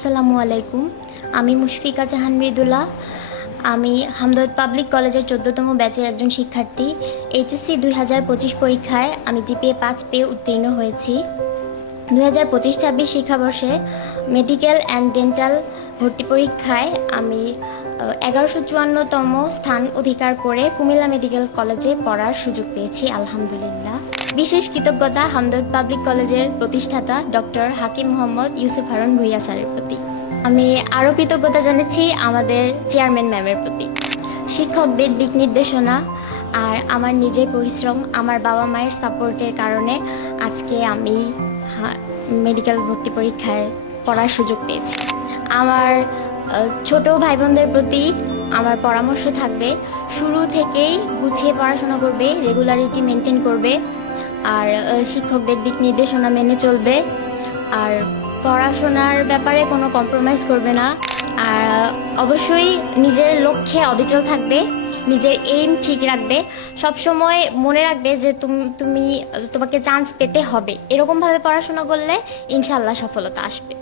আসসালামু আলাইকুম। আমি মুশফিকা জাহান মৃদুলা। আমি হামদর্দ পাবলিক কলেজের 14তম ব্যাচের একজন শিক্ষার্থী। এইচএসসি 2025 পরীক্ষায় আমি জিপিএ 5 পেয়ে উত্তীর্ণ হয়েছি। 2025-26 শিক্ষাবর্ষে মেডিকেল অ্যান্ড ডেন্টাল ভর্তি পরীক্ষায় আমি 1154তম স্থান অধিকার করে কুমিল্লা মেডিকেল কলেজে পড়ার সুযোগ পেয়েছি, আলহামদুলিল্লাহ। বিশেষ কৃতজ্ঞতা হামদর্দ পাবলিক কলেজের প্রতিষ্ঠাতা ডক্টর হাকিম মোহাম্মদ ইউসুফ হারুন ভূঁইয়া স্যারের প্রতি। আমি আরও কৃতজ্ঞতা জানাচ্ছি আমাদের চেয়ারম্যান ম্যামের প্রতি। শিক্ষকদের দিক নির্দেশনা আর আমার নিজের পরিশ্রম, আমার বাবা মায়ের সাপোর্টের কারণে আজকে আমি মেডিকেল ভর্তি পরীক্ষায় পড়ার সুযোগ পেয়েছি। আমার ছোট ভাই বোনদের প্রতি আমার পরামর্শ থাকবে, শুরু থেকেই গুছিয়ে পড়াশোনা করবে, রেগুলারিটি মেনটেন করবে, আর শিক্ষকদের দিক নির্দেশনা মেনে চলবে, আর পড়াশোনার ব্যাপারে কোনো কম্প্রোমাইজ করবে না, আর অবশ্যই নিজের লক্ষ্যে অবিচল থাকবে, নিজের এইম ঠিক রাখবে, সবসময় মনে রাখবে যে তোমাকে চান্স পেতে হবে। এরকমভাবে পড়াশোনা করলে ইনশাল্লাহ সফলতা আসবে।